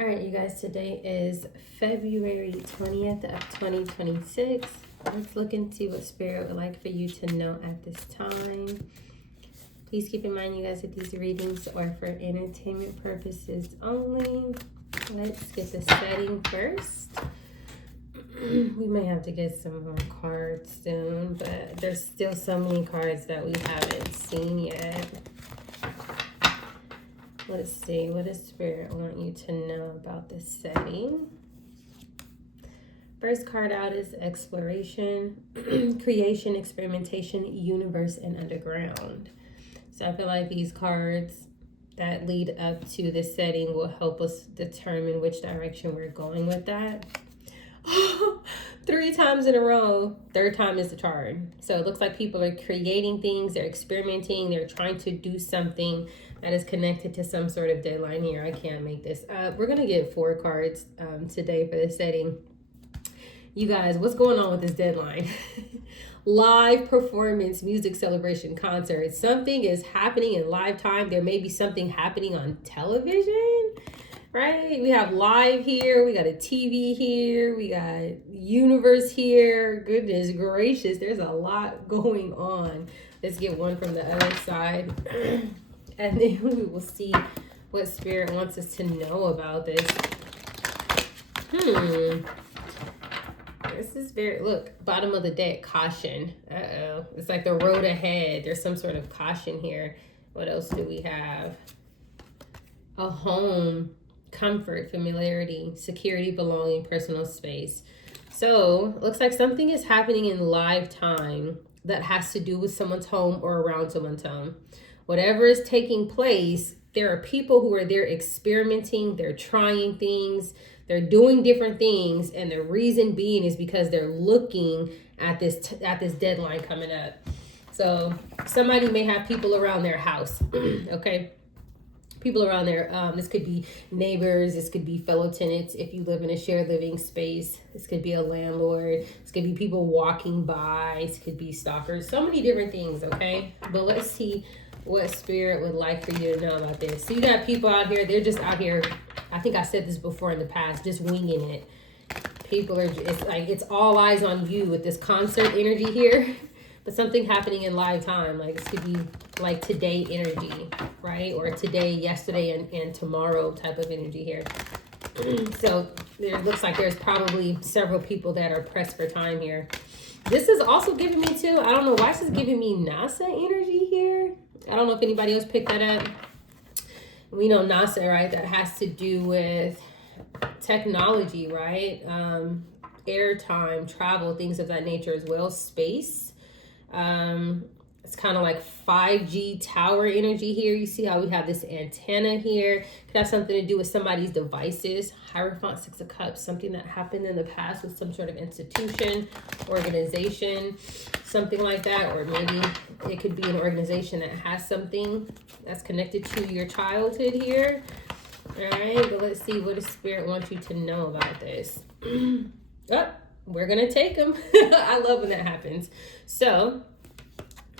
All right, you guys, today is February 20th of 2026. Let's look and see what Spirit would like for you to know at this time. Please keep in mind, you guys, that these readings are for entertainment purposes only. Let's get the setting first. We may have to get some more cards soon, but there's still so many cards that we haven't seen yet. Let's see, what does Spirit want you to know about this setting? First card out is exploration, creation, experimentation, universe, and underground. So I feel like these cards that lead up to this setting will help us determine which direction we're going with that. 3 times in a row, third time is the charm. So it looks like people are creating things, they're experimenting, they're trying to do something that is connected to some sort of deadline here. I can't make this up. We're going to get 4 cards today for this setting. You guys, what's going on with this deadline? Live performance, music celebration, concert. Something is happening in live time. There may be something happening on television, right? We have live here. We got a TV here. We got universe here. Goodness gracious. There's a lot going on. Let's get one from the other side. And then we will see what Spirit wants us to know about this. This is very, look, bottom of the deck, caution. Uh-oh. It's like the road ahead. There's some sort of caution here. What else do we have? A home, comfort, familiarity, security, belonging, personal space. So, looks like something is happening in live time that has to do with someone's home or around someone's home. Whatever is taking place, there are people who are there experimenting, they're trying things, they're doing different things, and the reason being is because they're looking at this deadline coming up. So somebody may have people around their house, okay? People around there. This could be neighbors, this could be fellow tenants if you live in a shared living space. This could be a landlord, this could be people walking by, this could be stalkers, so many different things, okay? But let's see what Spirit would like for you to know about this. So you got people out here, they're just out here, I think I said this before in the past, just winging it. People are, it's like, it's all eyes on you with this concert energy here, but something happening in live time. Like this could be like today energy, right? Or today, yesterday, and tomorrow type of energy here. So it looks like there's probably several people that are pressed for time here. This is also giving me too, I don't know why this is giving me NASA energy here. I don't know if anybody else picked that up. We know NASA, right? That has to do with technology, right? Airtime, travel, things of that nature as well. Space. It's kind of like 5G tower energy here. You see how we have this antenna here. Could have something to do with somebody's devices. Hierophant, 6 of Cups, something that happened in the past with some sort of institution, organization, something like that. Or maybe it could be an organization that has something that's connected to your childhood here. All right, but let's see what the Spirit wants you to know about this. Oh, we're going to take them. I love when that happens. So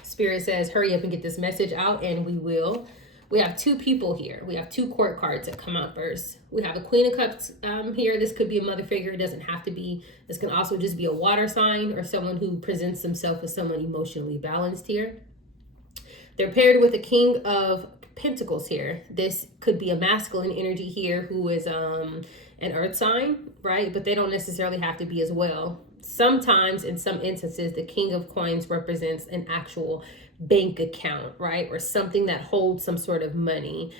Spirit says, hurry up and get this message out, and we will. We have 2 people here. We have 2 court cards that come out first. We have a Queen of Cups here. This could be a mother figure. It doesn't have to be. This can also just be a water sign or someone who presents themselves as someone emotionally balanced here. They're paired with a King of Pentacles here. This could be a masculine energy here who is an earth sign, right? But they don't necessarily have to be as well. Sometimes, in some instances, the King of Coins represents an actual bank account, right? Or something that holds some sort of money.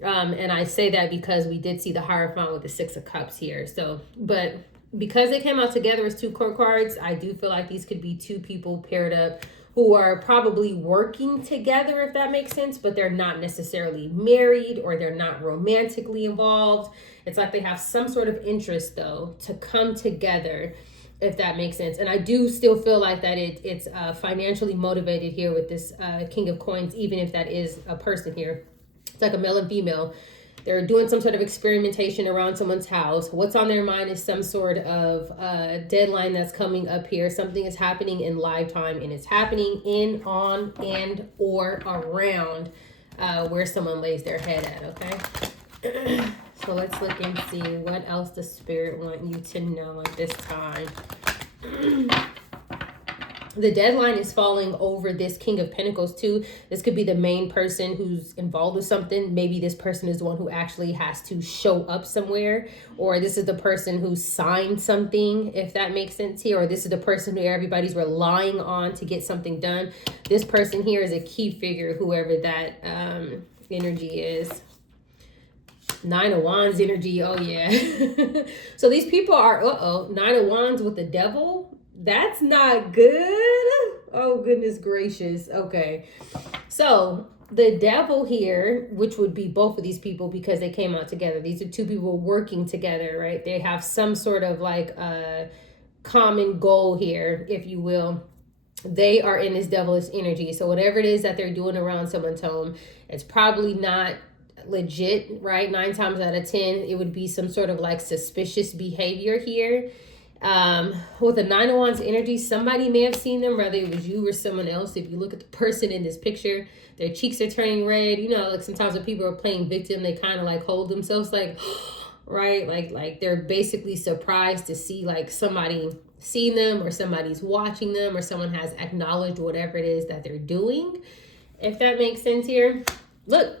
And I say that because we did see the Hierophant with the 6 of Cups here. So, but because they came out together as 2 court cards, I do feel like these could be 2 people paired up who are probably working together, if that makes sense, but they're not necessarily married or they're not romantically involved. It's like they have some sort of interest, though, to come together, if that makes sense. And I do still feel like that it's financially motivated here with this King of Coins, even if that is a person here. It's like a male and female. They're doing some sort of experimentation around someone's house. What's on their mind is some sort of deadline that's coming up here. Something is happening in live time, and it's happening in, on, and, or around where someone lays their head at, okay? So let's look and see what else the spirit want you to know at this time. The deadline is falling over this King of Pentacles too. This could be the main person who's involved with something. Maybe this person is the one who actually has to show up somewhere, or this is the person who signed something, if that makes sense here, or this is the person who everybody's relying on to get something done. This person here is a key figure, whoever that energy is. Nine of Wands energy, oh yeah. So these people are, Nine of Wands with the devil. That's not good. Oh, goodness gracious. Okay. So the devil here, which would be both of these people because they came out together. These are two people working together, right? They have some sort of like a common goal here, if you will. They are in this devilish energy. So whatever it is that they're doing around someone's home, it's probably not legit, right? 9 times out of 10, it would be some sort of like suspicious behavior here. With the Nine of Wands energy, somebody may have seen them, whether it was you or someone else. If you look at the person in this picture, their cheeks are turning red. You know, like sometimes when people are playing victim, they kind of like hold themselves like, right? Like they're basically surprised to see like somebody seeing them, or somebody's watching them, or someone has acknowledged whatever it is that they're doing. If that makes sense here. Look,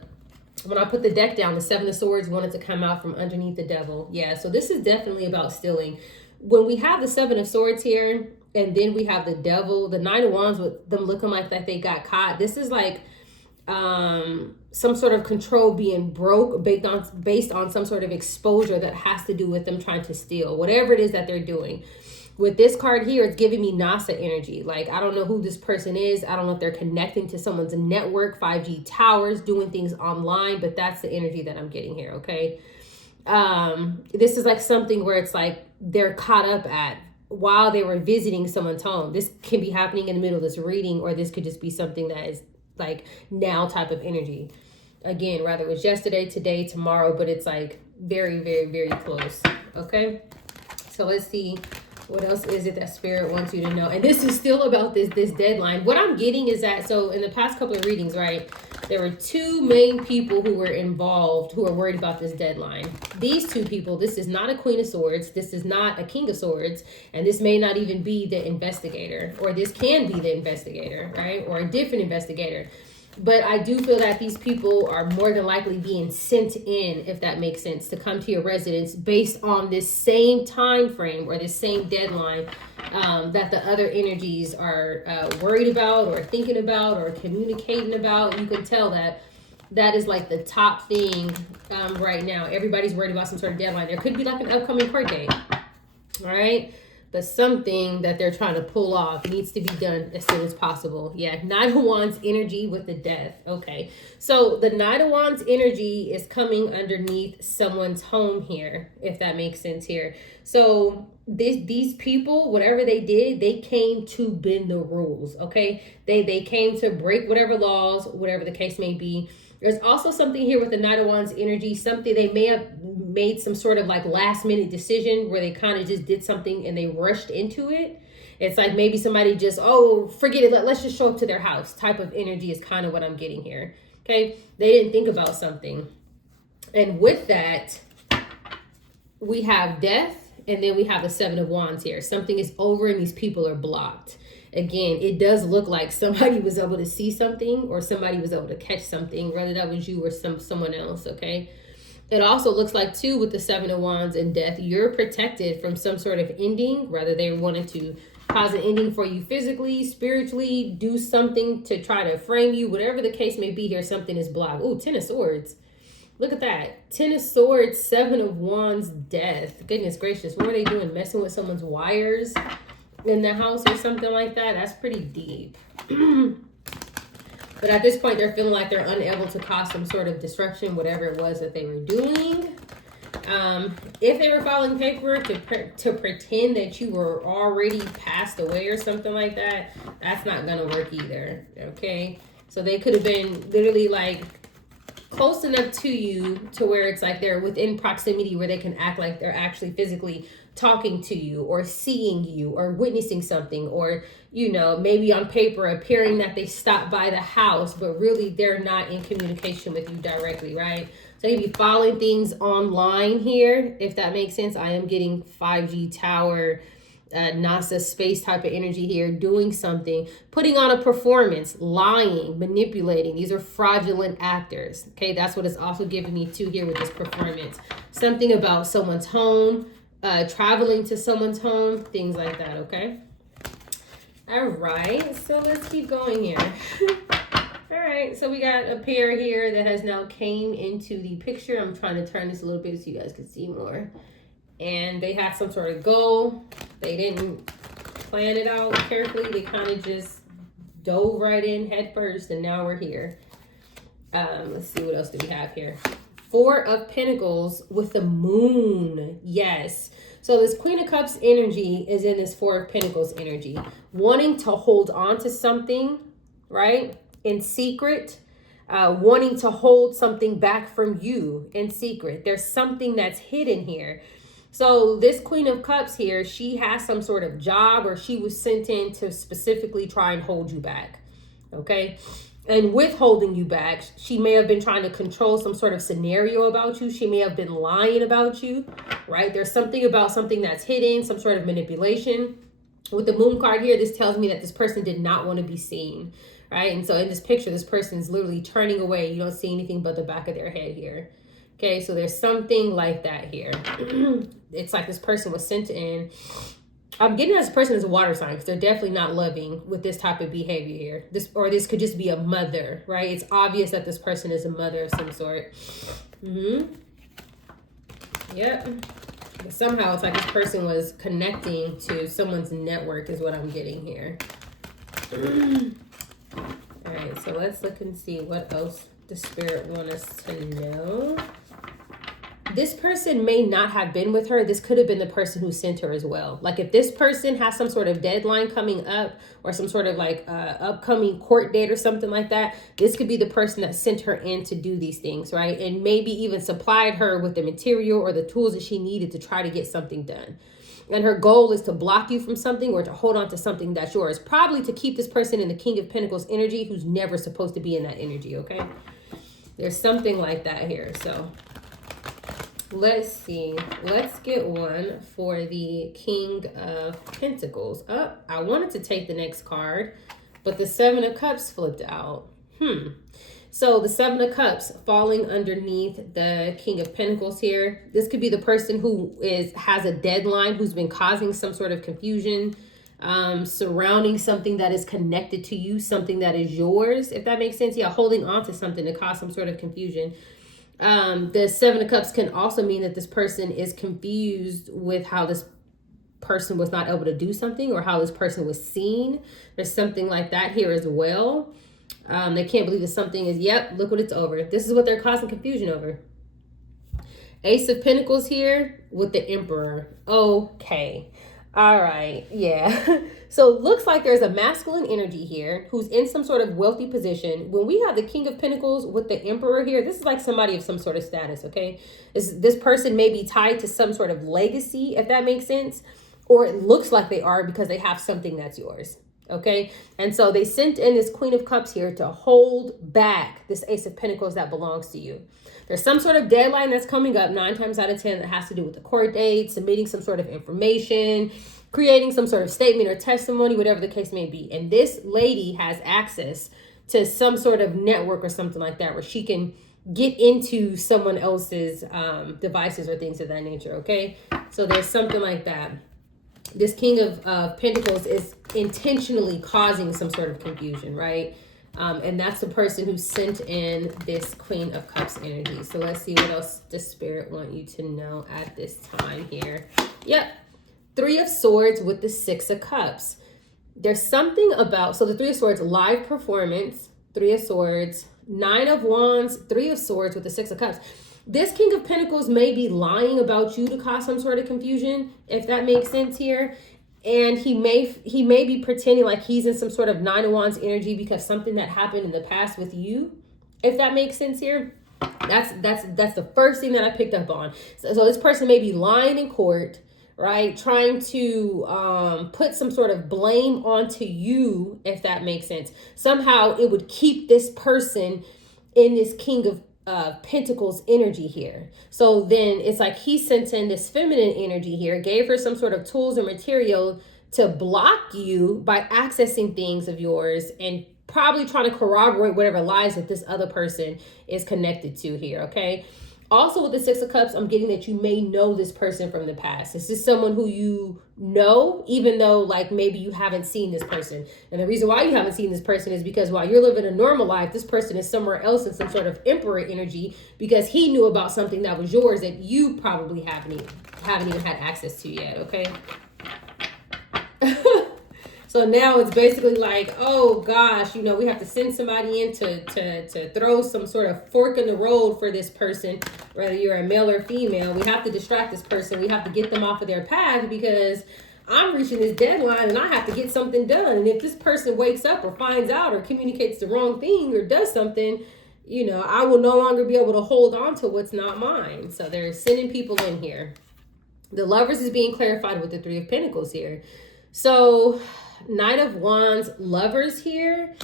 when I put the deck down, the Seven of Swords wanted to come out from underneath the devil. Yeah, so this is definitely about stealing. When we have the Seven of Swords here, and then we have the devil, the Nine of Wands with them looking like that they got caught. This is like some sort of control being broke based on some sort of exposure that has to do with them trying to steal, whatever it is that they're doing. With this card here, it's giving me NASA energy. Like, I don't know who this person is. I don't know if they're connecting to someone's network, 5G towers, doing things online, but that's the energy that I'm getting here, okay? This is like something where it's like they're caught up at while they were visiting someone's home. This can be happening in the middle of this reading, or this could just be something that is like now type of energy. Again, rather it was yesterday, today, tomorrow, but it's like very, very, very close, okay? So let's see. What else is it that spirit wants you to know? And this is still about this deadline. What I'm getting is that, so in the past couple of readings, right, there were two main people who were involved who are worried about this deadline. These two people, this is not a Queen of Swords, this is not a King of Swords, and this may not even be the investigator, or this can be the investigator, right, or a different investigator. But I do feel that these people are more than likely being sent in, if that makes sense, to come to your residence based on this same time frame or this same deadline that the other energies are worried about or thinking about or communicating about. You can tell that that is like the top thing right now. Everybody's worried about some sort of deadline. There could be like an upcoming court date, all right? But something that they're trying to pull off needs to be done as soon as possible. Yeah, Nine of Wands energy with the death. Okay, so the Nine of Wands energy is coming underneath someone's home here, if that makes sense here. So these people, whatever they did, they came to bend the rules, okay? They came to break whatever laws, whatever the case may be. There's also something here with the Nine of Wands energy, something they may have made some sort of like last minute decision where they kind of just did something and they rushed into it. It's like maybe somebody just, oh, forget it, let's just show up to their house type of energy is kind of what I'm getting here. Okay, they didn't think about something. And with that, we have death, and then we have the Seven of Wands here. Something is over and these people are blocked. Again, it does look like somebody was able to see something, or somebody was able to catch something, whether that was you or someone else, okay? It also looks like, too, with the Seven of Wands and death, you're protected from some sort of ending, whether they wanted to cause an ending for you physically, spiritually, do something to try to frame you, whatever the case may be here, something is blocked. Ooh, Ten of Swords. Look at that. Ten of Swords, Seven of Wands, death. Goodness gracious, what are they doing? Messing with someone's wires in the house or something like that? That's pretty deep. But at this point, they're feeling like they're unable to cause some sort of destruction, whatever it was that they were doing. If they were filing paperwork to pretend that you were already passed away or something like that, that's not going to work either, okay? So they could have been literally like close enough to you to where it's like they're within proximity where they can act like they're actually physically talking to you or seeing you or witnessing something, or, you know, maybe on paper appearing that they stopped by the house, but really they're not in communication with you directly, right? So you be following things online here, if that makes sense. I am getting 5G tower, NASA space type of energy here, doing something, putting on a performance, lying, manipulating. These are fraudulent actors. Okay, that's what it's also giving me too here with this performance. Something about someone's home, traveling to someone's home, things like that. Okay. All right, so let's keep going here. All right, so we got a pair here that has now came into the picture. I'm trying to turn this a little bit so you guys can see more. And they had some sort of goal. They didn't plan it out carefully. They kind of just dove right in head first, and now we're here. Let's see, what else do we have here? 4 of Pentacles with the moon. Yes. So this Queen of Cups energy is in this 4 of Pentacles energy. Wanting to hold on to something, right? In secret. Wanting to hold something back from you in secret. There's something that's hidden here. So this Queen of Cups here, she has some sort of job, or she was sent in to specifically try and hold you back. Okay. And with holding you back, she may have been trying to control some sort of scenario about you. She may have been lying about you, right? There's something about something that's hidden, some sort of manipulation. With the moon card here, this tells me that this person did not want to be seen, right? And so in this picture, this person is literally turning away. You don't see anything but the back of their head here. Okay, so there's something like that here. It's like this person was sent in. I'm getting this person is a water sign, because they're definitely not loving with this type of behavior here. This could just be a mother, right? It's obvious that this person is a mother of some sort. Yep. But somehow it's like this person was connecting to someone's network is what I'm getting here. All right, so let's look and see what else the spirit wants us to know. This person may not have been with her. This could have been the person who sent her as well. Like if this person has some sort of deadline coming up, or some sort of like upcoming court date or something like that, this could be the person that sent her in to do these things, right? And maybe even supplied her with the material or the tools that she needed to try to get something done. And her goal is to block you from something, or to hold on to something that's yours. Probably to keep this person in the King of Pentacles energy, who's never supposed to be in that energy, okay? There's something like that here, so... let's see. Let's get one for the King of Pentacles. Oh, I wanted to take the next card, but the 7 of Cups flipped out. So the 7 of Cups falling underneath the King of Pentacles here. This could be the person who has a deadline, who's been causing some sort of confusion surrounding something that is connected to you, something that is yours, if that makes sense. Yeah, holding on to something to cause some sort of confusion. The 7 of Cups can also mean that this person is confused with how this person was not able to do something, or how this person was seen. There's something like that here as well. They can't believe that something is, yep, look what it's over. This is what they're causing confusion over. Ace of Pentacles here with the Emperor. Okay. All right. Yeah. So it looks like there's a masculine energy here who's in some sort of wealthy position. When we have the King of Pentacles with the Emperor here, this is like somebody of some sort of status, okay? This person may be tied to some sort of legacy, if that makes sense. Or it looks like they are, because they have something that's yours, okay? And so they sent in this Queen of Cups here to hold back this Ace of Pentacles that belongs to you. There's some sort of deadline that's coming up 9 times out of 10 that has to do with the court date, submitting some sort of information, creating some sort of statement or testimony, whatever the case may be. And this lady has access to some sort of network or something like that, where she can get into someone else's devices or things of that nature, okay? So there's something like that. This King of Pentacles is intentionally causing some sort of confusion, right? And that's the person who sent in this Queen of Cups energy. So let's see what else the Spirit want you to know at this time here. Yep. 3 of Swords with the 6 of Cups. There's something about, so the 3 of Swords, live performance, 3 of Swords, 9 of Wands, 3 of Swords with the 6 of Cups. This King of Pentacles may be lying about you to cause some sort of confusion, if that makes sense here. And he may be pretending like he's in some sort of 9 of Wands energy because something that happened in the past with you, if that makes sense here. That's the first thing that I picked up on. So this person may be lying in court, right? Trying to put some sort of blame onto you, if that makes sense. Somehow it would keep this person in this King of Pentacles energy here. So then it's like he sent in this feminine energy here, gave her some sort of tools or material to block you by accessing things of yours and probably trying to corroborate whatever lies that this other person is connected to here, okay? Also with the Six of Cups, I'm getting that you may know this person from the past. This is someone who you know, even though like maybe you haven't seen this person. And the reason why you haven't seen this person is because while you're living a normal life, this person is somewhere else in some sort of emperor energy because he knew about something that was yours that you probably haven't even had access to yet, okay? So now it's basically like, oh gosh, you know, we have to send somebody in to throw some sort of fork in the road for this person, whether you're a male or female. We have to distract this person. We have to get them off of their path because I'm reaching this deadline and I have to get something done. And if this person wakes up or finds out or communicates the wrong thing or does something, you know, I will no longer be able to hold on to what's not mine. So they're sending people in here. The Lovers is being clarified with the Three of Pentacles here. So Knight of Wands, Lovers here,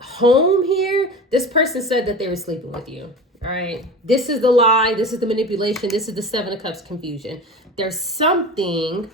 home here. This person said that they were sleeping with you. All right. This is the lie. This is the manipulation. This is the Seven of Cups confusion. There's something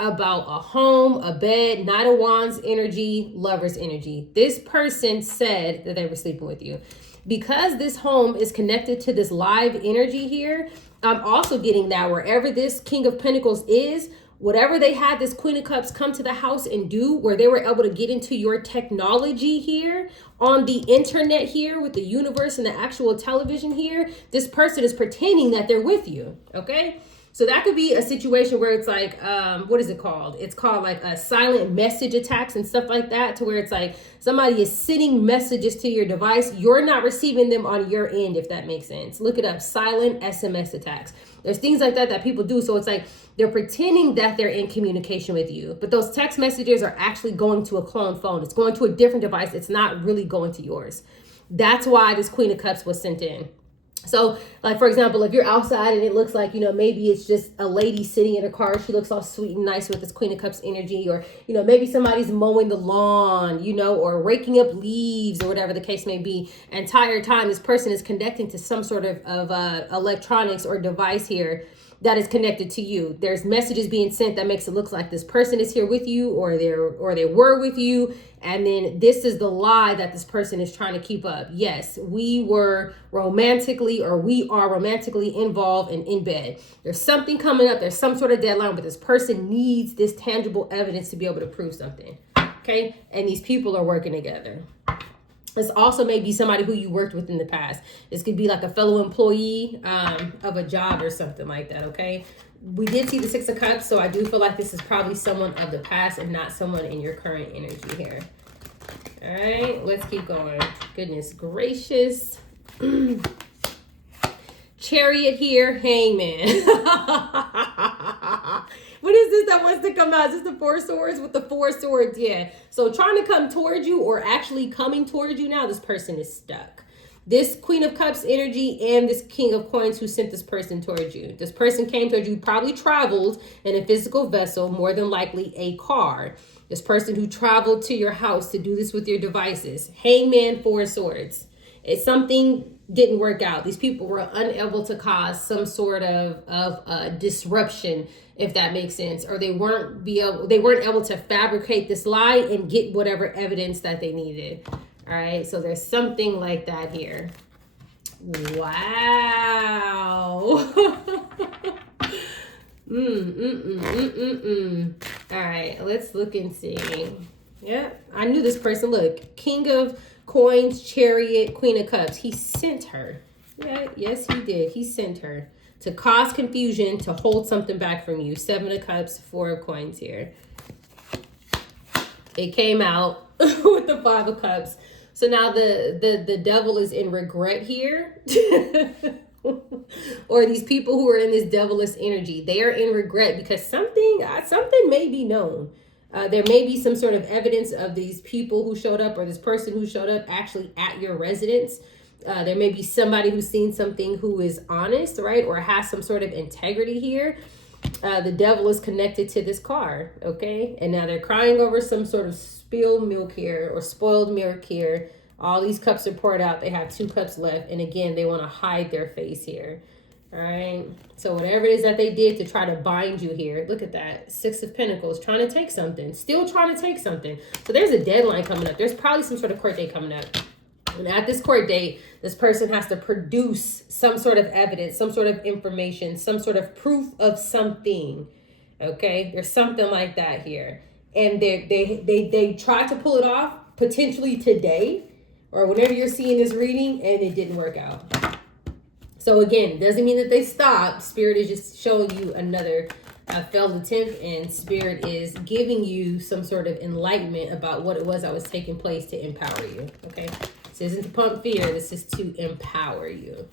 about a home, a bed, Knight of Wands energy, Lovers energy. This person said that they were sleeping with you. Because this home is connected to this live energy here, I'm also getting that wherever this King of Pentacles is, whatever they had this Queen of Cups come to the house and do, where they were able to get into your technology here on the internet here with the universe and the actual television here, this person is pretending that they're with you, okay? So that could be a situation where it's like, what is it called? It's called like a silent message attacks and stuff like that, to where it's like somebody is sending messages to your device. You're not receiving them on your end, if that makes sense. Look it up, silent SMS attacks. There's things like that that people do. So it's like they're pretending that they're in communication with you, but those text messages are actually going to a clone phone. It's going to a different device. It's not really going to yours. That's why this Queen of Cups was sent in. So like, for example, if you're outside and it looks like, you know, maybe it's just a lady sitting in her car. She looks all sweet and nice with this Queen of Cups energy, or, you know, maybe somebody's mowing the lawn, you know, or raking up leaves or whatever the case may be. Entire time, this person is connecting to some sort of electronics or device here that is connected to you. There's messages being sent that makes it look like this person is here with you, or they were with you. And then this is the lie that this person is trying to keep up. Yes, we were romantically, or we are romantically involved and in bed. There's something coming up. There's some sort of deadline, but this person needs this tangible evidence to be able to prove something. Okay. And these people are working together. This also may be somebody who you worked with in the past. This could be like a fellow employee of a job or something like that, okay? We did see the Six of Cups, so I do feel like this is probably someone of the past and not someone in your current energy here. All right, let's keep going. Goodness gracious. Chariot here, Hangman. What is this that wants to come out? Is this the Four Swords with the Four Swords? Yeah. So trying to come towards you, or actually coming towards you now, this person is stuck. This Queen of Cups energy and this King of Coins who sent this person towards you. This person came towards you, probably traveled in a physical vessel, more than likely a car. This person who traveled to your house to do this with your devices. Hangman, Four Swords. It's something didn't work out. These people were unable to cause some sort of disruption, if that makes sense, or they weren't able to fabricate this lie and get whatever evidence that they needed. All right, so there's something like that here. Wow. All right, let's look and see. Yeah, I knew this person. Look, King of Coins, Chariot, Queen of Cups. He sent her. Yeah, yes, he did. He sent her to cause confusion, to hold something back from you. Seven of Cups, Four of Coins here. It came out with the Five of Cups. So now the devil is in regret here. Or these people who are in this devilish energy, they are in regret because something may be known. There may be some sort of evidence of these people who showed up, or this person who showed up actually at your residence. There may be somebody who's seen something who is honest, right? Or has some sort of integrity here. The devil is connected to this car, okay? And now they're crying over some sort of spilled milk here, or spoiled milk here. All these cups are poured out. They have 2 cups left. And again, they want to hide their face here. All right. So whatever it is that they did to try to bind you here, look at that. 6 of Pentacles, trying to take something. Still trying to take something. So there's a deadline coming up. There's probably some sort of court date coming up. And at this court date, this person has to produce some sort of evidence, some sort of information, some sort of proof of something. Okay. There's something like that here. And they try to pull it off potentially today or whenever you're seeing this reading, and it didn't work out. So again, it doesn't mean that they stopped. Spirit is just showing you another failed attempt, and Spirit is giving you some sort of enlightenment about what it was that was taking place to empower you. Okay. This isn't to pump fear. This is to empower you.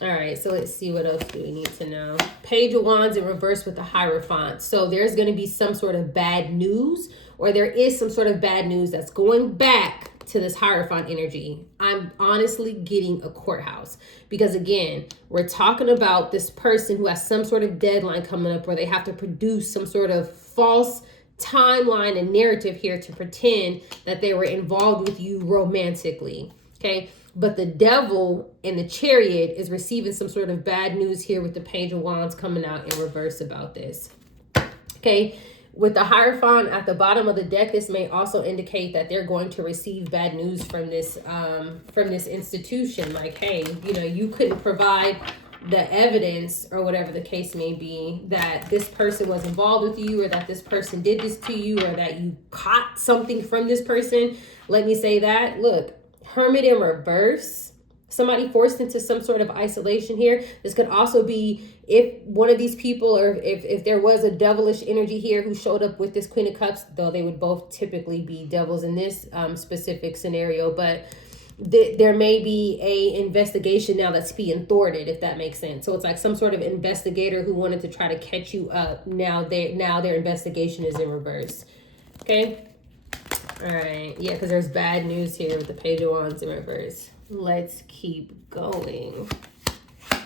All right, so let's see, what else do we need to know? Page of Wands in reverse with the Hierophant. So there's going to be some sort of bad news, or there is some sort of bad news that's going back to this Hierophant energy. I'm honestly getting a courthouse because, again, we're talking about this person who has some sort of deadline coming up where they have to produce some sort of false timeline and narrative here to pretend that they were involved with you romantically. Okay. But the Devil in the Chariot is receiving some sort of bad news here with the Page of Wands coming out in reverse about this. Okay. With the Hierophant at the bottom of the deck, this may also indicate that they're going to receive bad news from this institution. Like, hey, you know, you couldn't provide the evidence or whatever the case may be that this person was involved with you, or that this person did this to you, or that you caught something from this person. Let me say that. Look, Hermit in reverse. Somebody forced into some sort of isolation here. This could also be if one of these people, or if there was a devilish energy here who showed up with this Queen of Cups, though they would both typically be devils in this specific scenario. But there may be a investigation now that's being thwarted, if that makes sense. So it's like some sort of investigator who wanted to try to catch you up. Now their investigation is in reverse. Okay. All right. Yeah, because there's bad news here with the Page of Wands in reverse. Let's keep going.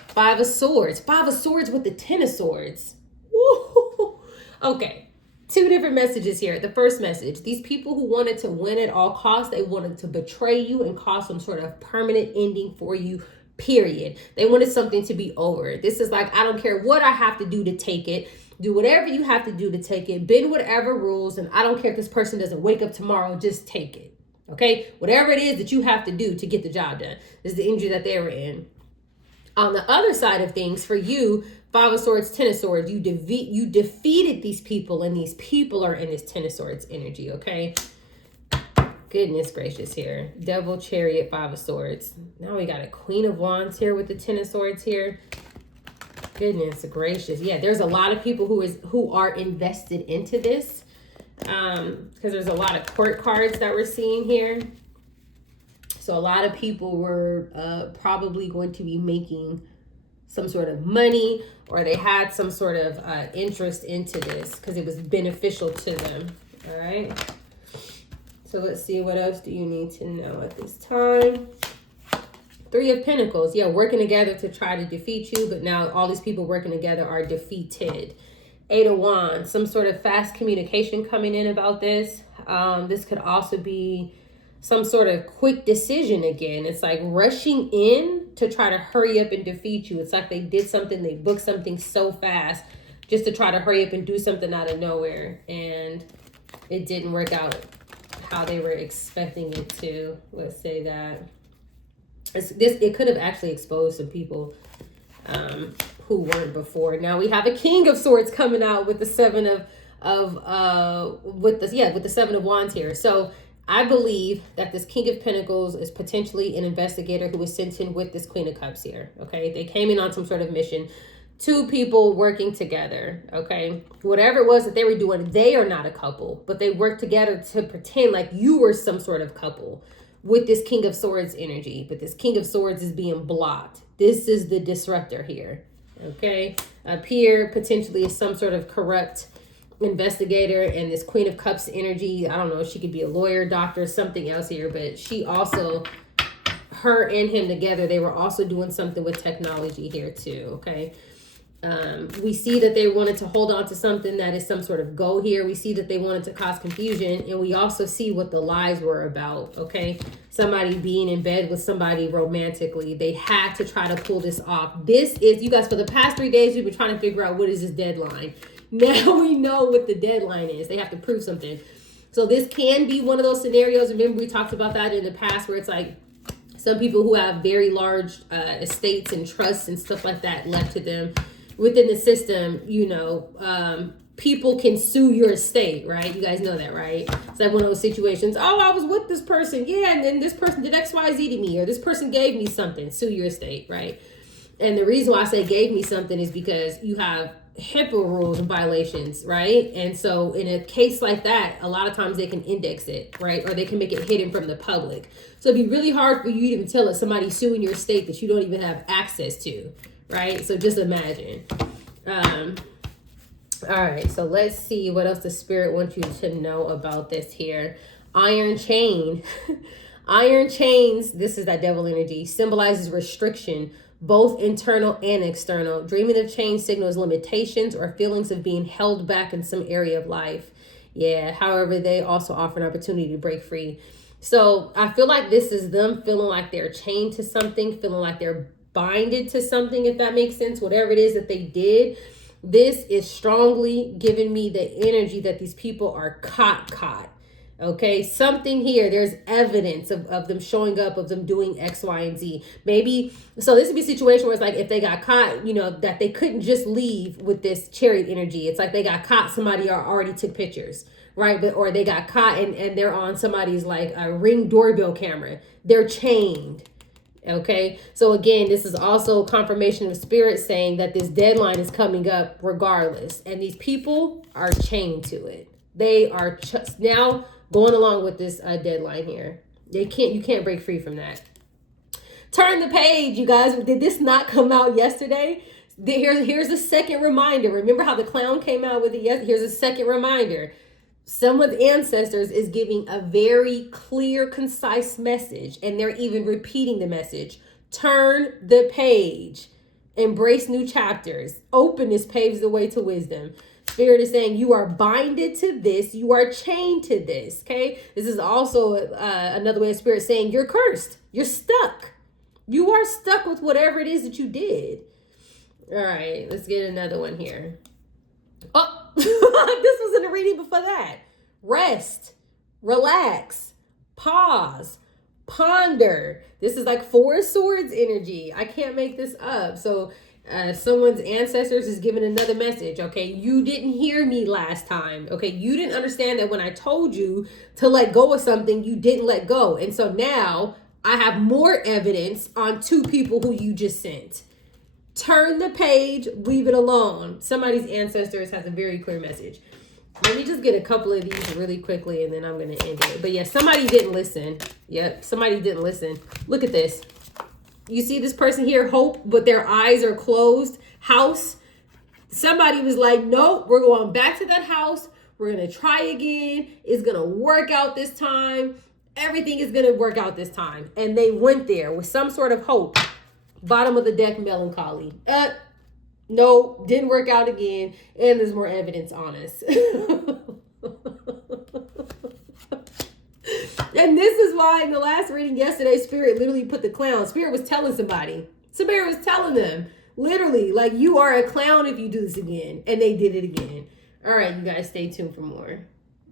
5 of Swords. 5 of Swords with the 10 of Swords. Woo! Okay. 2 different messages here. The first message, these people who wanted to win at all costs, they wanted to betray you and cause some sort of permanent ending for you, period. They wanted something to be over. This is like, I don't care what I have to do to take it. Do whatever you have to do to take it. Bend whatever rules. And I don't care if this person doesn't wake up tomorrow, just take it. Okay? Whatever it is that you have to do to get the job done. This is the energy that they were in. On the other side of things, for you, 5 of Swords, 10 of Swords, you defeated these people, and these people are in this 10 of Swords energy, okay? Goodness gracious here. Devil, Chariot, 5 of Swords. Now we got a Queen of Wands here with the 10 of Swords here. Goodness gracious. Yeah, there's a lot of people who are invested into this because there's a lot of court cards that we're seeing here. So a lot of people were probably going to be making some sort of money, or they had some sort of interest into this because it was beneficial to them. All right. So let's see, what else do you need to know at this time? 3 of Pentacles. Yeah, working together to try to defeat you, but now all these people working together are defeated. 8 of Wands. Some sort of fast communication coming in about this. This could also be some sort of quick decision again. It's like rushing in to try to hurry up and defeat you. It's like they did something, they booked something so fast just to try to hurry up and do something out of nowhere. And it didn't work out how they were expecting it to. Let's say that. It could have actually exposed some people who weren't before. Now we have a King of Swords coming out with the 7 with the 7 of Wands here. So I believe that this King of Pentacles is potentially an investigator who was sent in with this Queen of Cups here. Okay, they came in on some sort of mission. 2 people working together. Okay, whatever it was that they were doing, they are not a couple, but they worked together to pretend like you were some sort of couple with this King of Swords energy. But this King of Swords is being blocked. This is the disruptor here. Okay, up here potentially is some sort of corrupt investigator, and this Queen of Cups energy, I don't know, she could be a lawyer, doctor, something else here, but she also, her and him together, they were also doing something with technology here too. Okay, We see that they wanted to hold on to something that is some sort of goal here. We see that they wanted to cause confusion, and we also see what the lies were about, okay? Somebody being in bed with somebody romantically. They had to try to pull this off. This is, you guys, for the past 3 days, we've been trying to figure out what is this deadline. Now we know what the deadline is. They have to prove something. So this can be one of those scenarios. Remember, we talked about that in the past where it's like some people who have very large estates and trusts and stuff like that left to them within the system, you know, people can sue your estate, right? You guys know that, right? It's like one of those situations. Oh, I was with this person. Yeah. And then this person did X, Y, Z to me, or this person gave me something. Sue your estate, right? And the reason why I say gave me something is because you have HIPAA rules and violations, right? And so in a case like that, a lot of times they can index it, right? Or they can make it hidden from the public. So it'd be really hard for you to even tell that somebody's suing your estate that you don't even have access to, right? So just imagine. All right, so let's see what else the spirit wants you to know about this here. Iron chain. Iron chains, this is that devil energy, symbolizes restriction, both internal and external. Dreaming of change signals limitations or feelings of being held back in some area of life. Yeah, however, they also offer an opportunity to break free. So I feel like this is them feeling like they're chained to something, feeling like they're binded to something, if that makes sense. Whatever it is that they did, this is strongly giving me the energy that these people are caught. Okay, something here, there's evidence of them showing up, of them doing X, Y, and Z. Maybe, so this would be a situation where it's like if they got caught, you know, that they couldn't just leave with this chariot energy. It's like they got caught, somebody already took pictures, right? But or they got caught and they're on somebody's like a Ring doorbell camera. They're chained. Okay, so again, this is also confirmation of spirit saying that this deadline is coming up regardless. And these people are chained to it. They are just now going along with this deadline here. You can't break free from that. Turn the page, you guys. Did this not come out yesterday? Here's a second reminder. Remember how the clown came out with it yesterday? Here's a second reminder. Someone's ancestors is giving a very clear, concise message, and they're even repeating the message. Turn the page. Embrace new chapters. Openness paves the way to wisdom. Spirit is saying you are binded to this. You are chained to this. Okay. This is also another way of spirit saying you're cursed. You're stuck. You are stuck with whatever it is that you did. All right. Let's get another one here. Oh, this was in the reading before that. Rest, relax, pause, ponder. This is like 4 swords energy. I can't make this up. So someone's ancestors is giving another message. Okay, you didn't hear me last time. Okay, you didn't understand that when I told you to let go of something, you didn't let go. And so now I have more evidence on 2 people who you just sent. Turn the page, leave it alone. Somebody's ancestors has a very clear message. Let me just get a couple of these really quickly and then I'm going to end it. But yeah, somebody didn't listen. Yep, somebody didn't listen. Look at this. You see this person here, hope, but their eyes are closed. House. Somebody was like, nope, we're going back to that house. We're going to try again. It's going to work out this time. Everything is going to work out this time. And they went there with some sort of hope. Bottom of the deck, melancholy. No, didn't work out again. And there's more evidence on us. And this is why in the last reading yesterday, Spirit literally put the clown. Spirit was telling somebody. Spirit was telling them, literally, like, you are a clown if you do this again. And they did it again. All right, you guys, stay tuned for more.